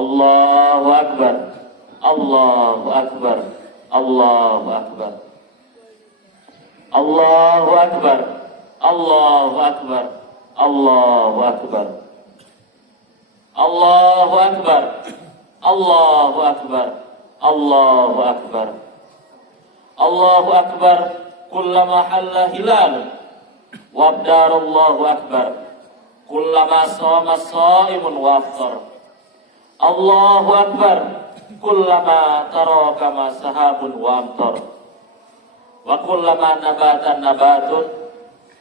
Allahu Akbar, Allahu Akbar, Allahu Akbar, Allahu Akbar, Allahu Akbar, Allahu Akbar, Allahu Akbar, Allahu Akbar, Allahu Akbar, Allahu Akbar, kullama halla hilal wabdar Allahu Akbar, kullama shoma shaimun wa aftar. Allahu Akbar, kullama tarakama sahabun wa amtar, wa kullama nabatan nabatun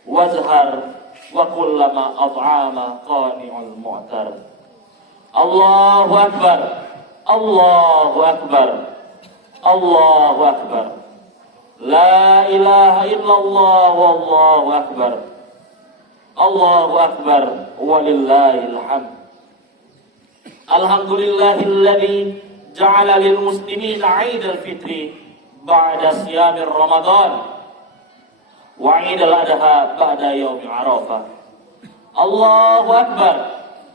wazhar, wa kullama at'ama qani'ul mu'tar. Allahu Akbar, Allahu Akbar, Allahu Akbar. La ilaha illallah wallahu akbar. Allahu Akbar walillahil hamd. Alhamdulillahilladzi ja'ala lil muslimina 'Aidal Fitri ba'da siyamir Ramadan wa 'Idul Adha ba'da yaumi Arafah. Allahu Akbar,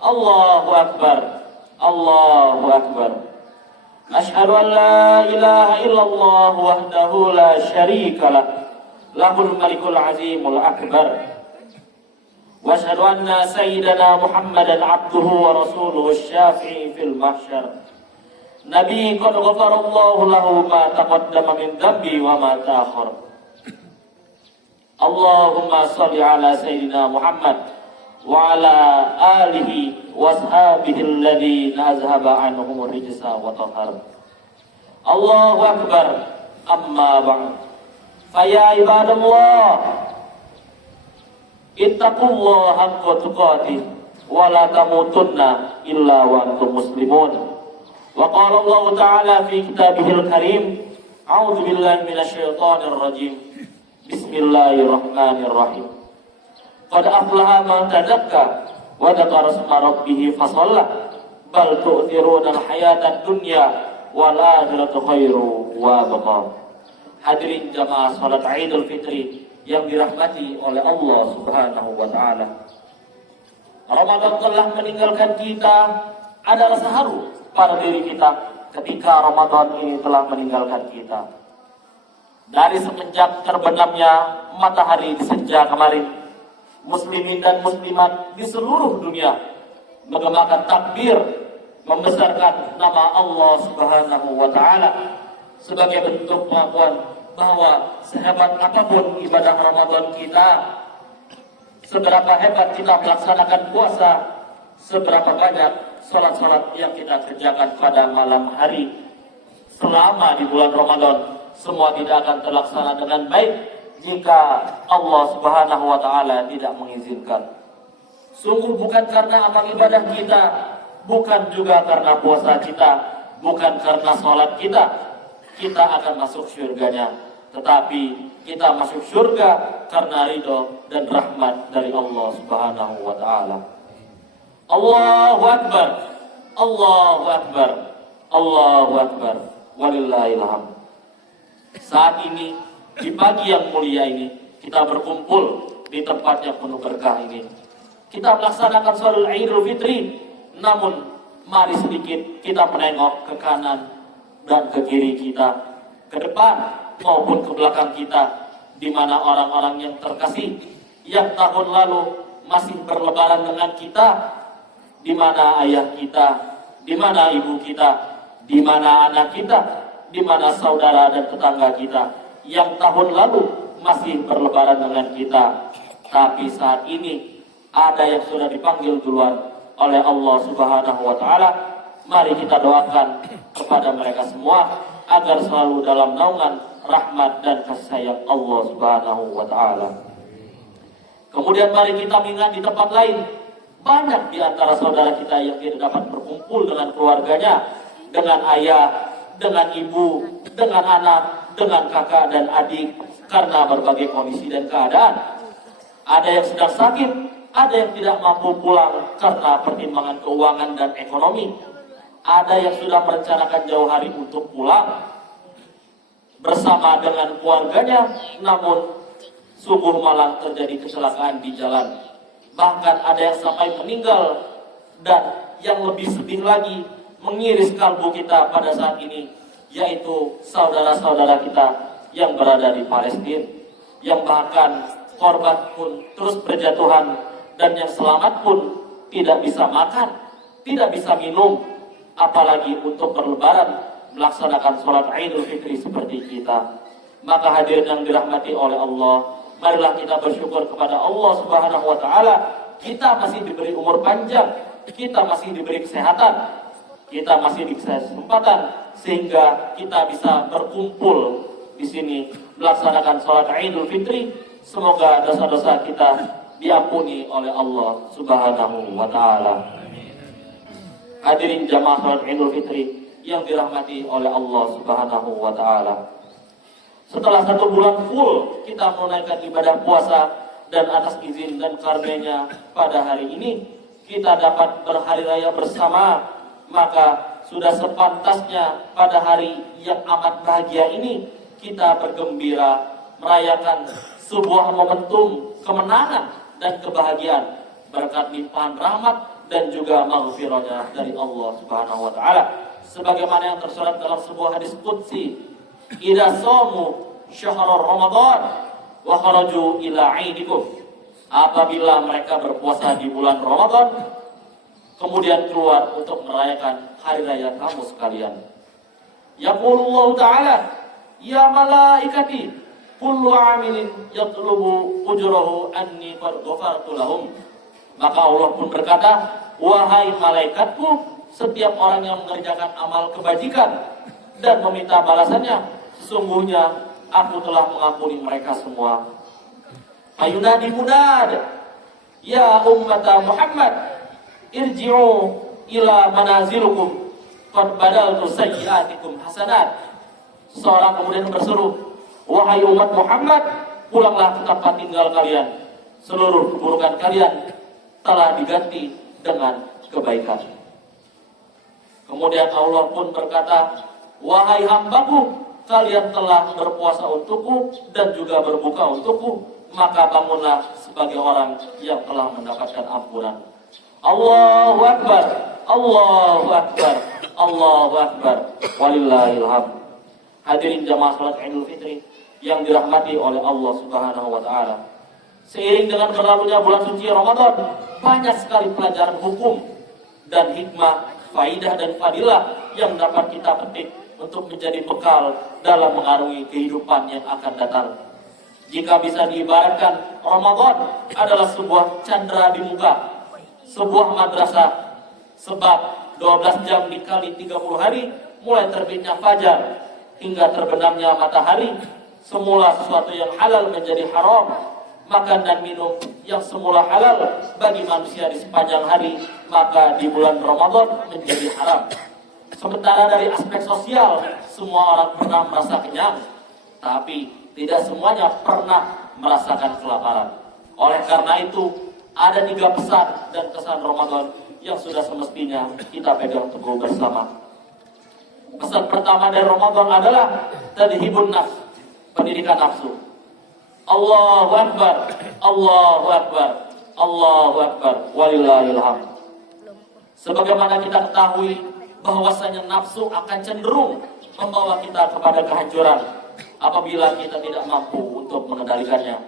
Allahu Akbar, Allahu Akbar. Asyhadu an la ilaha illallah wahdahu la syarika lah, lahul malikul azimul akbar. Wa asyhadu anna sayyidana Muhammadan abduhu wa rasuluhu asy-syafi'i fil mahsyar. Nabi qad ghafarallahu lahu ma taqaddama min dhanbi wa ma ta'akhkhar. Allahumma shalli ala sayyidina Muhammad wa ala alihi wa ashabihi alladhina azhaba anhum rijsa wa tahhar. Allahu Akbar, amma ba'd. Faya ibadallah, ittaqullaha haqqa tuqatih wa la tamutunna illa wa antum muslimun. Wa qala Allah ta'ala fi kitabihil karim, a'udzu billahi minasy syaithanir rajim. Bismillahirrahmanirrahim. Qad aflaha man tazakka wa dzakara isma rabbih fasalla bal tu'thiruna al-hayata ad-dunya wal akhiratu khairu wa abqa. Hadirin jamaah salat Idul Fitri yang dirahmati oleh Allah Subhanahu wa taala. Ramadan telah meninggalkan kita, ada rasa haru pada diri kita ketika Ramadan ini telah meninggalkan kita. Dari semenjak terbenamnya matahari di senja kemarin, muslimin dan muslimat di seluruh dunia menggemakan takbir, membesarkan nama Allah Subhanahu wa taala sebagai bentuk pengakuan bahwa sehebat apapun ibadah Ramadan kita, seberapa hebat kita melaksanakan puasa, seberapa banyak salat-salat yang kita kerjakan pada malam hari selama di bulan Ramadan, semua tidak akan terlaksana dengan baik jika Allah Subhanahu wa taala tidak mengizinkan. Sungguh bukan karena amal ibadah kita, bukan juga karena puasa kita, bukan karena salat kita akan masuk surganya, tetapi kita masuk surga karena ridho dan rahmat dari Allah Subhanahu wa taala. Allahu Akbar, Allahu Akbar, Allahu Akbar, walillahil hamd. Saat ini, di pagi yang mulia ini, kita berkumpul di tempat yang penuh berkah ini. Kita melaksanakan salat Idul Fitri, namun mari sedikit kita menengok ke kanan dan ke kiri kita, ke depan maupun ke belakang kita, di mana orang-orang yang terkasih yang tahun lalu masih berlebaran dengan kita, di mana ayah kita, di mana ibu kita, di mana anak kita, di mana saudara dan tetangga kita yang tahun lalu masih berlebaran dengan kita, tapi saat ini ada yang sudah dipanggil duluan oleh Allah Subhanahu wa taala. Mari kita doakan kepada mereka semua agar selalu dalam naungan rahmat dan kasih sayang Allah Subhanahu wa taala. Kemudian mari kita mengingat di tempat lain, banyak di antara saudara kita yang tidak dapat berkumpul dengan keluarganya, dengan ayah, dengan ibu, dengan anak, dengan kakak dan adik karena berbagai kondisi dan keadaan. Ada yang sedang sakit, ada yang tidak mampu pulang karena pertimbangan keuangan dan ekonomi. Ada yang sudah merencanakan jauh hari untuk pulang bersama dengan keluarganya, namun sungguh malah terjadi kecelakaan di jalan. Bahkan ada yang sampai meninggal, dan yang lebih sedih lagi, mengiris kalbu kita pada saat ini, yaitu saudara-saudara kita yang berada di Palestina, yang bahkan korban pun terus berjatuhan, dan yang selamat pun tidak bisa makan, tidak bisa minum, apalagi untuk berlebaran melaksanakan sholat Idul Fitri seperti kita. Maka hadirin yang dirahmati oleh Allah, marilah kita bersyukur kepada Allah Subhanahu wa Ta'ala. Kita masih diberi umur panjang, kita masih diberi kesehatan, kita masih dikasih kesempatan sehingga kita bisa berkumpul di sini melaksanakan sholat Idul Fitri. Semoga dosa-dosa kita diampuni oleh Allah Subhanahu wa Ta'ala. Hadirin jamaah sholat Idul Fitri yang dirahmati oleh Allah Subhanahu wa Ta'ala. Setelah 1 bulan full kita menunaikan ibadah puasa, dan atas izin dan karunia pada hari ini kita dapat berhari raya bersama, maka sudah sepantasnya pada hari yang amat bahagia ini kita bergembira merayakan sebuah momentum kemenangan dan kebahagiaan berkat limpahan rahmat dan juga maghfirahnya dari Allah Subhanahu wa Ta'ala. Sebagaimana yang tersurat dalam sebuah hadis qudsi, "Idza shamu syahrul Ramadan wa kharaju ila 'idikum." Apabila mereka berpuasa di bulan Ramadan, kemudian keluar untuk merayakan hari raya kamu sekalian. Yaqulullahu ta'ala, "Ya malaikati, kullu 'amilin yatlubu ujrahu anni qad ghafartu lahum." Maka Allah pun berkata, "Wahai malaikatku, setiap orang yang mengerjakan amal kebajikan dan meminta balasannya, sesungguhnya aku telah mengampuni mereka semua." Ayunadi munad, "Ya ummata Muhammad, irji'u ila manazilukum qad badaltu sayyi'atikum hasanat." Seorang kemudian berseru, "Wahai umat Muhammad, pulanglah ke tempat tinggal kalian. Seluruh keburukan kalian telah diganti dengan kebaikan." Kemudian Allah pun berkata, "Wahai hambaku, kalian telah berpuasa untukku dan juga berbuka untukku, maka bangunlah sebagai orang yang telah mendapatkan ampunan." Allahu Akbar, Allahu Akbar, Allahu Akbar, walillahil hamd. Hadirin jamaah salat Idul Fitri yang dirahmati oleh Allah Subhanahu wa Ta'ala. Seiring dengan berlalunya bulan suci Ramadan, banyak sekali pelajaran hukum dan hikmah, faidah dan fadilah yang dapat kita petik untuk menjadi bekal dalam mengarungi kehidupan yang akan datang. Jika bisa diibaratkan, Ramadan adalah sebuah candera di muka, sebuah madrasah, sebab 12 jam dikali 30 hari, mulai terbitnya fajar hingga terbenamnya matahari, semula sesuatu yang halal menjadi haram. Makan dan minum yang semula halal bagi manusia di sepanjang hari, maka di bulan Ramadan menjadi haram. Sementara dari aspek sosial, semua orang pernah merasa kenyang, tapi tidak semuanya pernah merasakan kelaparan. Oleh karena itu, ada 3 pesan dan kesan Ramadan yang sudah semestinya kita pegang teguh bersama. Pesan pertama dari Ramadan adalah tadhibun nafs, pendidikan nafsu. Allahu Akbar, Allahu Akbar, Allahu Akbar, walillahil hamd. Sebagaimana kita ketahui bahwasanya nafsu akan cenderung membawa kita kepada kehancuran apabila kita tidak mampu untuk mengendalikannya.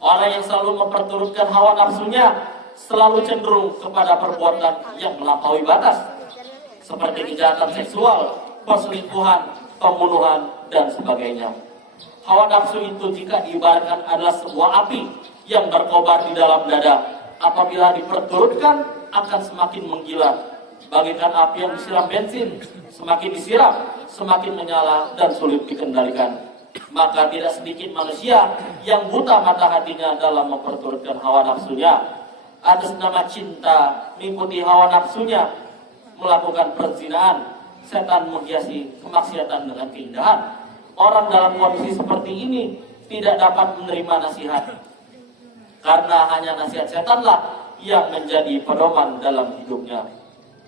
Orang yang selalu memperturutkan hawa nafsunya selalu cenderung kepada perbuatan yang melampaui batas, seperti kejahatan seksual, perselingkuhan, pembunuhan, dan sebagainya. Hawa nafsu itu jika diibaratkan adalah sebuah api yang berkobar di dalam dada. Apabila diperturutkan akan semakin menggila, bagaikan api yang disiram bensin. Semakin disiram, semakin menyala dan sulit dikendalikan. Maka tidak sedikit manusia yang buta mata hatinya dalam memperturutkan hawa nafsunya. Atas nama cinta mengikuti hawa nafsunya, melakukan perzinahan, setan menghiasi kemaksiatan dengan keindahan. Orang dalam kondisi seperti ini tidak dapat menerima nasihat, karena hanya nasihat setanlah yang menjadi pedoman dalam hidupnya.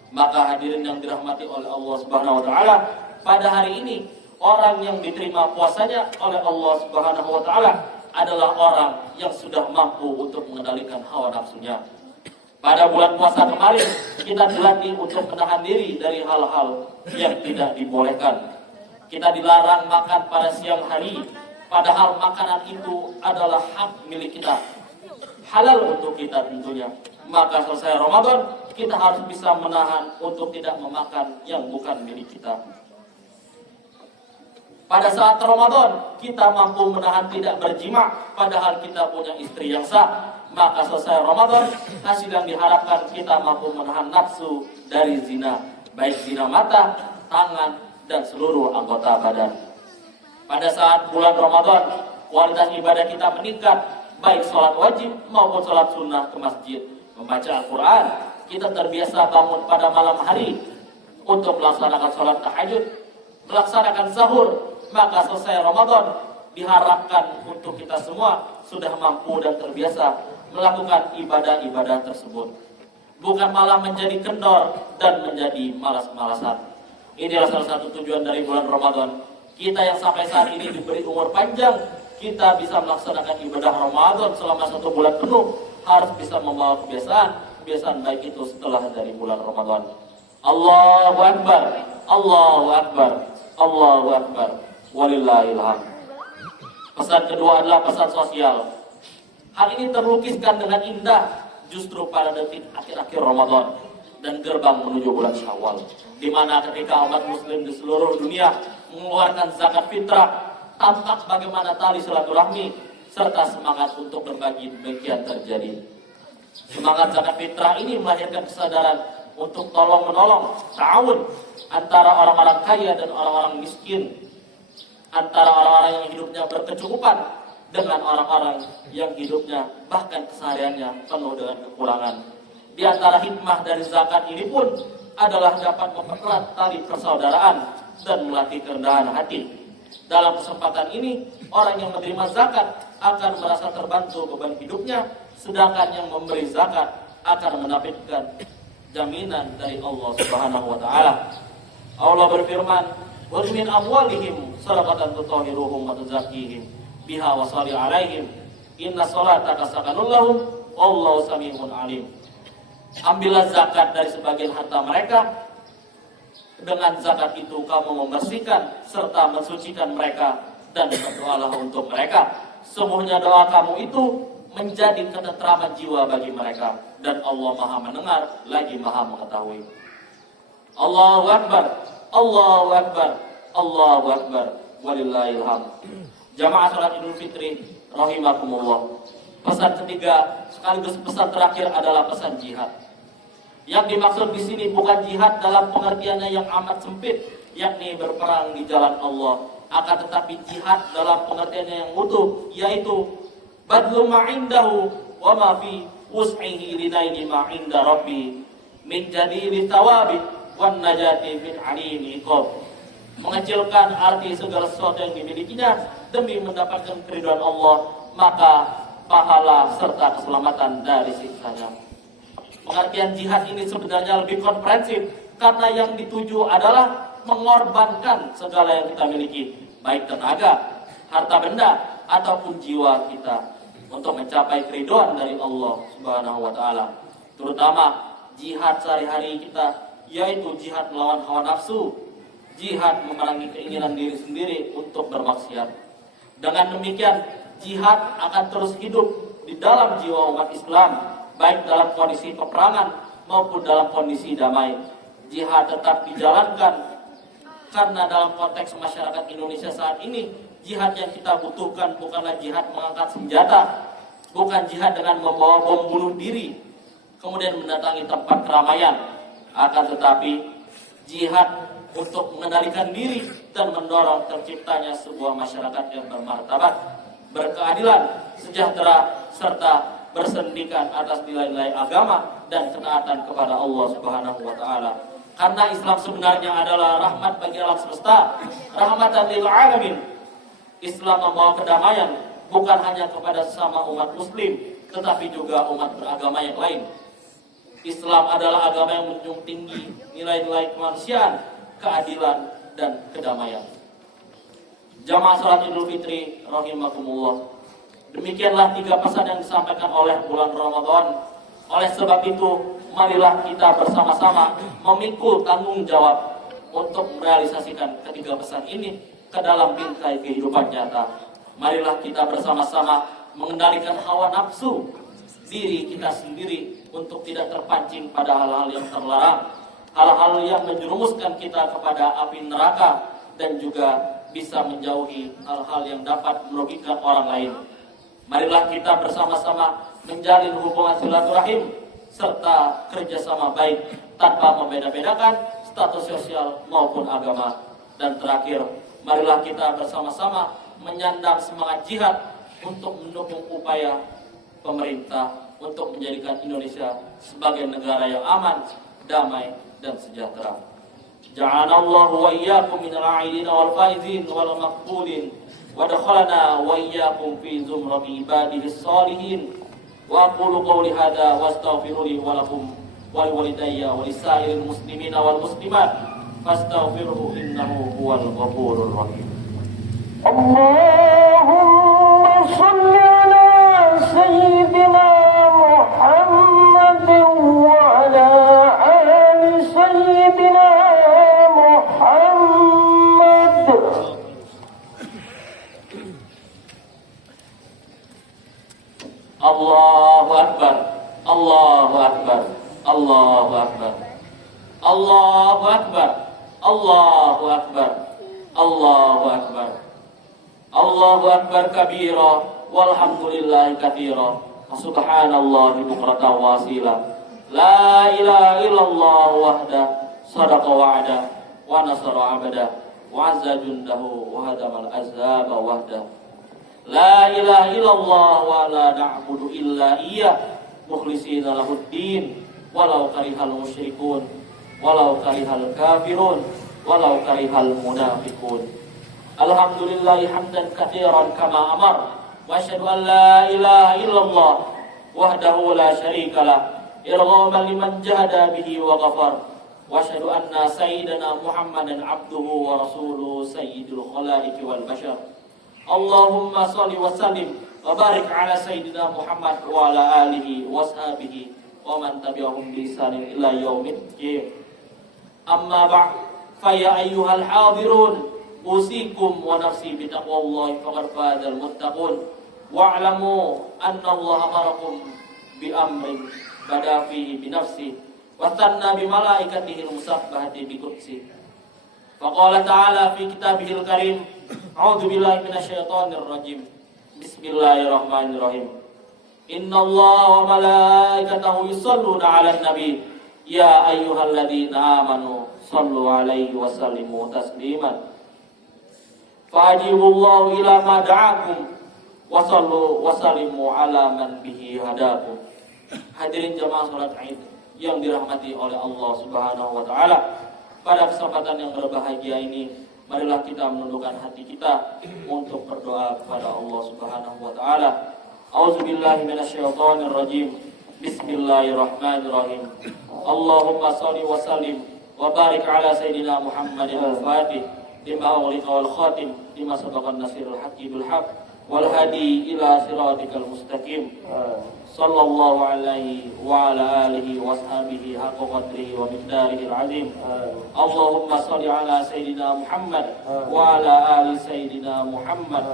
Maka hadirin yang dirahmati oleh Allah Subhanahu wa Ta'ala, pada hari ini orang yang diterima puasanya oleh Allah Subhanahu wa Ta'ala adalah orang yang sudah mampu untuk mengendalikan hawa nafsunya. Pada bulan puasa kemarin, kita dilatih untuk menahan diri dari hal-hal yang tidak dibolehkan. Kita dilarang makan pada siang hari, padahal makanan itu adalah hak milik kita. Halal untuk kita tentunya. Maka selesai Ramadan, kita harus bisa menahan untuk tidak memakan yang bukan milik kita. Pada saat Ramadan, kita mampu menahan tidak berjima, padahal kita punya istri yang sah. Maka selesai Ramadan, hasil yang diharapkan kita mampu menahan nafsu dari zina, baik zina mata, tangan, dan seluruh anggota badan. Pada saat bulan Ramadan, kualitas ibadah kita meningkat, baik sholat wajib maupun sholat sunnah ke masjid. Membaca Al-Quran, kita terbiasa bangun pada malam hari untuk melaksanakan sholat tahajud, melaksanakan sahur. Maka selesai Ramadan, diharapkan untuk kita semua sudah mampu dan terbiasa melakukan ibadah-ibadah tersebut. Bukan malah menjadi kendor dan menjadi malas-malasan. Inilah salah satu tujuan dari bulan Ramadan. Kita yang sampai saat ini diberi umur panjang, kita bisa melaksanakan ibadah Ramadan selama 1 bulan penuh, harus bisa membawa kebiasaan baik itu setelah dari bulan Ramadan. Allahu Akbar, Allahu Akbar, Allahu Akbar, walillahilhamd. Pesan kedua adalah pesan sosial. Hal ini terlukiskan dengan indah justru pada detik akhir-akhir Ramadan dan gerbang menuju bulan Syawal, di mana ketika umat muslim di seluruh dunia mengeluarkan zakat fitrah, tampak bagaimana tali silaturahmi serta semangat untuk berbagi demikian terjadi. Semangat zakat fitrah ini melahirkan kesadaran untuk tolong-menolong, ta'awun antara orang-orang kaya dan orang-orang miskin, antara orang-orang yang hidupnya berkecukupan dengan orang-orang yang hidupnya bahkan kesehariannya penuh dengan kekurangan. Di antara hikmah dari zakat ini pun adalah dapat mempererat tali persaudaraan dan melatih kerendahan hati. Dalam kesempatan ini, orang yang menerima zakat akan merasa terbantu beban hidupnya, sedangkan yang memberi zakat akan mendapatkan jaminan dari Allah Subhanahu wa taala. Allah berfirman, "Wa min amwalihim shadaqatan tutahhiruhum wa tuzakkihim biha wa shalli 'alaihim inna sholata sakanun lahum wallahu samii'un 'alim." Ambillah zakat dari sebagian harta mereka. Dengan zakat itu kamu membersihkan serta mensucikan mereka, dan berdoalah untuk mereka. Semuanya doa kamu itu menjadi ketentraman jiwa bagi mereka, dan Allah Maha mendengar lagi Maha mengetahui. Allahu Akbar, Allahu Akbar, Allahu Akbar, walillahilhamd. Jamaah salat Idul Fitri rahimakumullah. Pesan ketiga sekaligus pesan terakhir adalah pesan jihad. Yang dimaksud di sini bukan jihad dalam pengertiannya yang amat sempit, yakni berperang di jalan Allah, akan tetapi jihad dalam pengertiannya yang utuh, yaitu badlu ma'indahu wa ma fi wus'ihi linaili ma'inda rabbi min jadili thawabi wan najati min alimi iqab. Mengecilkan arti segala sesuatu yang dimilikinya demi mendapatkan keridhaan Allah, maka pahala serta keselamatan dari siksanya. Pengertian jihad ini sebenarnya lebih komprehensif, karena yang dituju adalah mengorbankan segala yang kita miliki, baik tenaga, harta benda, ataupun jiwa kita, untuk mencapai keridhaan dari Allah Subhanahu wa taala. Terutama jihad sehari-hari kita, yaitu jihad melawan hawa nafsu, jihad memerangi keinginan diri sendiri untuk bermaksiat. Dengan demikian, jihad akan terus hidup di dalam jiwa umat Islam, baik dalam kondisi peperangan maupun dalam kondisi damai. Jihad tetap dijalankan, karena dalam konteks masyarakat Indonesia saat ini, jihad yang kita butuhkan bukanlah jihad mengangkat senjata, bukan jihad dengan membawa bom bunuh diri kemudian mendatangi tempat keramaian, akan tetapi jihad untuk mengendalikan diri dan mendorong terciptanya sebuah masyarakat yang bermartabat, berkeadilan, sejahtera, serta bersendikan atas nilai-nilai agama dan ketaatan kepada Allah Subhanahu wa taala. Karena Islam sebenarnya adalah rahmat bagi alam semesta, rahmatan lil alamin. Islam membawa kedamaian bukan hanya kepada sesama umat muslim, tetapi juga umat beragama yang lain. Islam adalah agama yang menjunjung tinggi nilai-nilai kemanusiaan, keadilan, dan kedamaian. Jamaah salat Idul Fitri rahimakumullah. Demikianlah 3 pesan yang disampaikan oleh bulan Ramadan Oleh sebab itu, marilah kita bersama-sama memikul tanggung jawab untuk merealisasikan ketiga pesan ini ke dalam bingkai kehidupan nyata. Marilah kita bersama-sama mengendalikan hawa nafsu diri kita sendiri untuk tidak terpancing pada hal-hal yang terlarang, hal-hal yang menjerumuskan kita kepada api neraka, dan juga bisa menjauhi hal-hal yang dapat merugikan orang lain. Marilah kita bersama-sama menjalin hubungan silaturahim serta kerjasama baik tanpa membeda-bedakan status sosial maupun agama. Dan terakhir, marilah kita bersama-sama menyandang semangat jihad untuk mendukung upaya pemerintah untuk menjadikan Indonesia sebagai negara yang aman, damai, dan sejahtera. Ja'alallahu wa iyyakum minal 'aidin wal faizin wal maqbulin wa dakhalana wa iyyakum fi zumrati ibadihis shalihin. Wa aqulu qawli hadza wa astaghfiru li wa lakum wa liwalidayya wa lisairil muslimina wal muslimat fastaghfiruhu innahu huwal ghafurur rahim. Allahumma shalli ala sayyidina Muhammad wa ala ali sayyidina Muhammad. Allahu Akbar, Allahu Akbar, Allahu Akbar, Allahu Akbar, Allahu Akbar, Allahu Akbar, Allahu Akbar kabira, walhamdulillahi katsira, subhanallahi bukratan wasila, la ilaha illallah wahda, sadaqa wa'ada, wa nasara abada, wa azza jundahu, wa hadamal azaba wahda. La ilaha illallah wa la na'budu illa iyyah mukhlishina lahuddin walau karihal musyrikun walau karihal kafirun walau karihal munafiqun. Alhamdulillahi hamdan katsiran kama amar wa asyhadu an la ilaha illallah wahdahu la syarikalah irghaman liman jahada bihi wa ghafar wa asyhadu anna sayyidana Muhammadan abduhu wa rasuluhu sayyidul khalaiqi wal bashar. Allahumma salli wa sallim wa barik ala sayyidina Muhammad wa ala alihi wa ashabihi wa man tabi'ahum bi ihsanin ila yaumiddin. Amma ba'd, fa ya ayyuhal hadirun usikum wa nafsi bi taqwallahi faqad fazal muttaqun wa'lamu anna Allah amarakum bi amrin bada fihi bi nafsi wa sanna bi malaikatihi al-musabbahati bi qudsi. Faqala ta'ala fi kitabihil karim, a'udzu billahi minasyaitonir rajim. Bismillahirrahmanirrahim. Innallaha wa malaikatahu yusholluna 'alan nabi ya ayyuhalladzina amanu shallu 'alaihi wa sallimu tasliman. Fa'ajibullahu ila ma da'akum wa sallu wa sallimu 'ala man bihi hadakum. Hadirin jamaah salat Id yang dirahmati oleh Allah Subhanahu wa taala. Pada kesempatan yang berbahagia ini, marilah kita menundukkan hati kita untuk berdoa kepada Allah Subhanahu wa taala. A'udzubillahi minasyaitonir rajim. Bismillahirrahmanirrahim. Allahumma shalli wa sallim wa barik ala sayyidina Muhammadin al-Fatih lima ughliqa wal khatim lima sabaqan nasirul haqqi bil haqq wal hadi ila siratikal mustaqim. Sallallahu alaihi wa ala alihi wa ashabihi haqqa qadrihi wa miqdarihi al-azim. Allahumma salli ala sayyidina Muhammad wa ala ali sayyidina Muhammad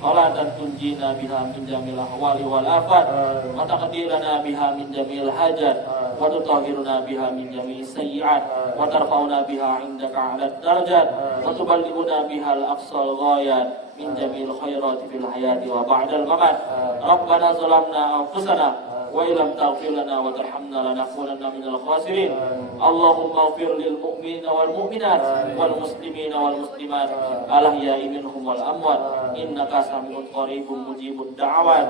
salatan tunjina biha min jamil ahwali wal afat wa taqdirana biha min jamil hajat wa tutahhiruna biha min jamil sayyi'at wa tarfa'una biha indaka 'ala darajat wa tuballighuna biha al-aqsal ghayat min jamil khairati fil hayati wa ba'dal mamat. Rabbana zalamna anfusana wa illam taghfir lana wa tarhamna lanakunanna minal khasirin. Allahumma ighfir lil mu'minina wal mu'minat wal muslimina wal muslimat al ahya'i minhum wal amwat innaka sami'un qaribun mujibud da'awat.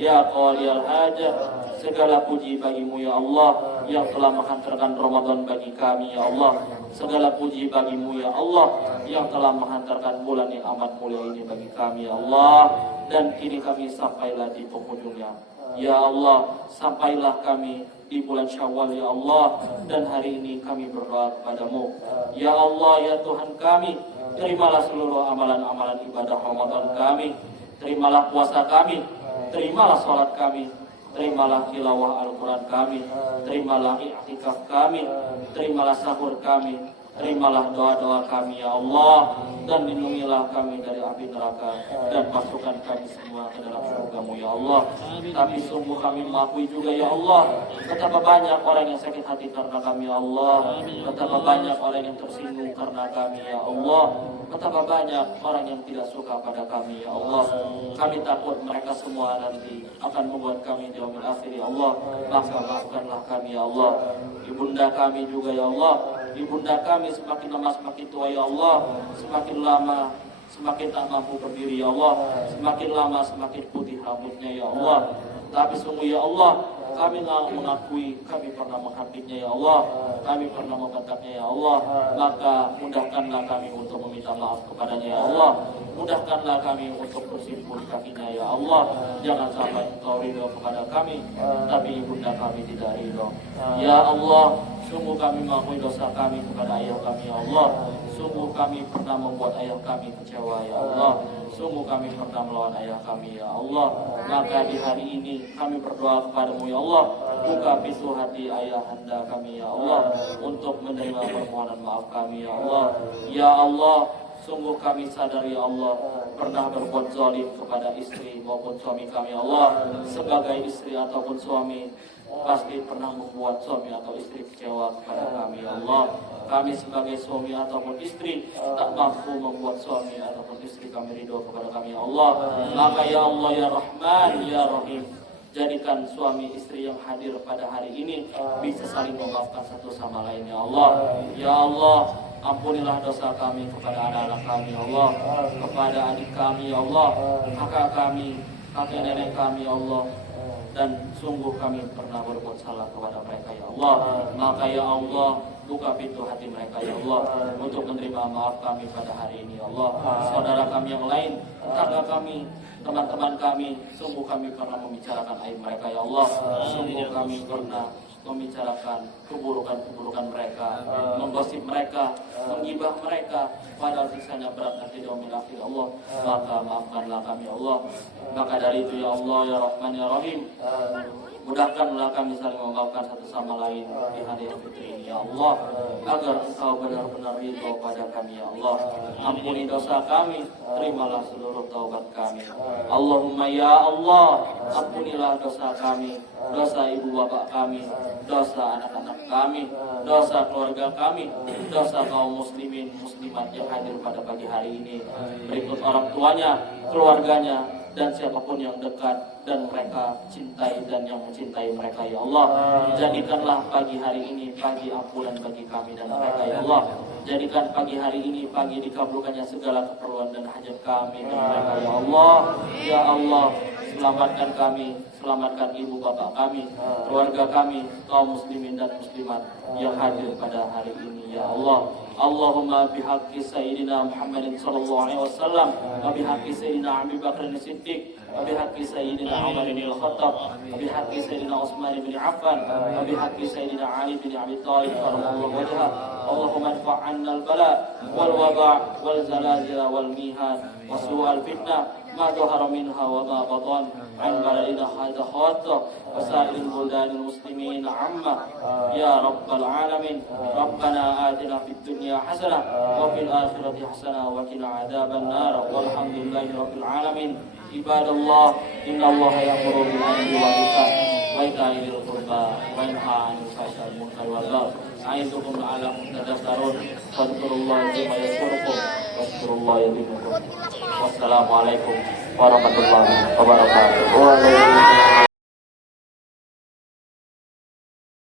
Ya qaliyal hajat, segala puji bagimu ya Allah yang telah menghantarkan Ramadan bagi kami ya Allah. Segala puji bagimu ya Allah yang telah menghantarkan bulan yang amat mulia ini bagi kami ya Allah. Dan kini kami sampailah di penghujungnya ya Allah. Sampailah kami di bulan Syawal ya Allah. Dan hari ini kami berdoa kepadamu ya Allah ya Tuhan kami. Terimalah seluruh amalan-amalan ibadah Ramadan kami. Terimalah puasa kami. Terimalah sholat kami. terimalah tilawah Al-Quran kami, terimalah i'tikaf kami, terimalah sahur kami, terimalah doa-doa kami ya Allah, dan lindungilah kami dari api neraka dan masukkan kami semua ke dalam surga-Mu ya Allah. Tapi sungguh kami mengakui juga ya Allah, betapa banyak orang yang sakit hati karena kami ya Allah, betapa banyak orang yang tersinggung karena kami ya Allah, betapa banyak orang yang tidak suka pada kami ya Allah. Kami takut mereka semua nanti akan membuat kami di yaumil akhir ya Allah. Maka maafkanlah kami ya Allah. Ibunda kami juga ya Allah, ibunda kami semakin lama semakin tua ya Allah, semakin lama semakin tak mampu berdiri ya Allah, semakin lama semakin putih rambutnya ya Allah. Tapi sungguh ya Allah, kami mengakui kami pernah menghampirinya ya Allah, kami pernah membentaknya ya Allah. Maka mudahkanlah kami untuk meminta maaf kepadanya ya Allah, mudahkanlah kami untuk bersimpul kakinya ya Allah. Jangan sampai Engkau ridho kepada kami, tapi ibunda kami tidak ridho ya Allah. Sungguh kami mengakui dosa kami kepada ayah kami ya Allah. Sungguh kami pernah membuat ayah kami kecewa ya Allah. Sungguh kami pernah melawan ayah kami ya Allah. Maka di hari ini kami berdoa kepada-Mu ya Allah, buka pintu hati ayah anda kami ya Allah untuk menerima permohonan maaf kami ya Allah. Ya Allah, sungguh kami sadar ya Allah pernah berbuat zalim kepada istri maupun suami kami ya Allah. Sebagai istri ataupun suami pasti pernah membuat suami atau istri kecewa kepada kami ya Allah. Kami sebagai suami ataupun istri tak mampu membuat suami ataupun istri kami ridho kepada kami ya Allah. Maka ya Allah ya Rahman ya Rahim, jadikan suami istri yang hadir pada hari ini bisa saling memaafkan satu sama lain ya Allah. Ya Allah, ampunilah dosa kami kepada anak-anak kami ya Allah, kepada adik kami ya Allah, kakak kami, kakek nenek kami ya Allah. Dan sungguh kami pernah berbuat salah kepada mereka ya Allah. Maka ya Allah, buka pintu hati mereka ya Allah untuk menerima maaf kami pada hari ini ya Allah. Saudara kami yang lain, tetangga kami, teman-teman kami, sungguh kami pernah membicarakan aib mereka ya Allah. Sungguh kami pernah membicarakan keburukan-keburukan mereka, menggosip mereka, menggibah mereka, padahal siksanya berat nanti di yaumil akhir ya Allah. Maka maafkanlah kami ya Allah. Maka dari itu ya Allah ya Rahman ya Rahim, mudahkanlah kami saling memaafkan satu sama lain di hari fitri ini ya Allah, agar Engkau benar-benar ridho pada kami ya Allah. Ampuni dosa kami, terimalah seluruh taubat kami. Allahumma ya Allah, ampunilah dosa kami, dosa ibu bapak kami, dosa anak-anak kami, dosa keluarga kami, dosa kaum muslimin muslimat yang hadir pada pagi hari ini, berikut orang tuanya, keluarganya, dan siapapun yang dekat dan mereka cintai dan yang mencintai mereka ya Allah. Jadikanlah pagi hari ini pagi ampunan bagi kami dan mereka ya Allah. Jadikan pagi hari ini pagi dikabulkannya segala keperluan dan hajat kami dan mereka ya Allah. Ya Allah, selamatkan kami, selamatkan ibu bapak kami, keluarga kami, kaum muslimin dan muslimat yang hadir pada hari ini ya Allah. Allahumma bihaqqi sayyidina Muhammadin sallallahu alaihi wasallam wa bihaqqi sayyidina Abi Bakr as-Siddiq wa bihaqqi sayyidina Umar bin Al-Khattab wa bihaqqi sayyidina Utsman bin Affan wa bihaqqi sayyidina Ali bin Abi Thalib karramallahu wajhah. Allahumma adfa' 'anna al-bala wal wada' wal zalazil wal mihan wa su'al fitnah ma dhahara minha wa ma batan an baladina hadha khatta wa sa'il buldanil muslimin 'amma ya rabbal alamin. Rabbana atina fid dunya hasanah wa fil akhirati hasanah wa qina adzaban nar. Walhamdulillahi rabbil alamin. Ibadallah, innallaha ya'muru bil 'adli wal ihsan wa ita'i dzil qurba wa yanha 'anil fahsya'i wal munkari wal baghi. A'idukum la'allakum tadhakkarun. Fadhkurullaha yadhkurkum wazkurullaha yadhkurkum. Wassalamualaikum warahmatullahi wabarakatuh.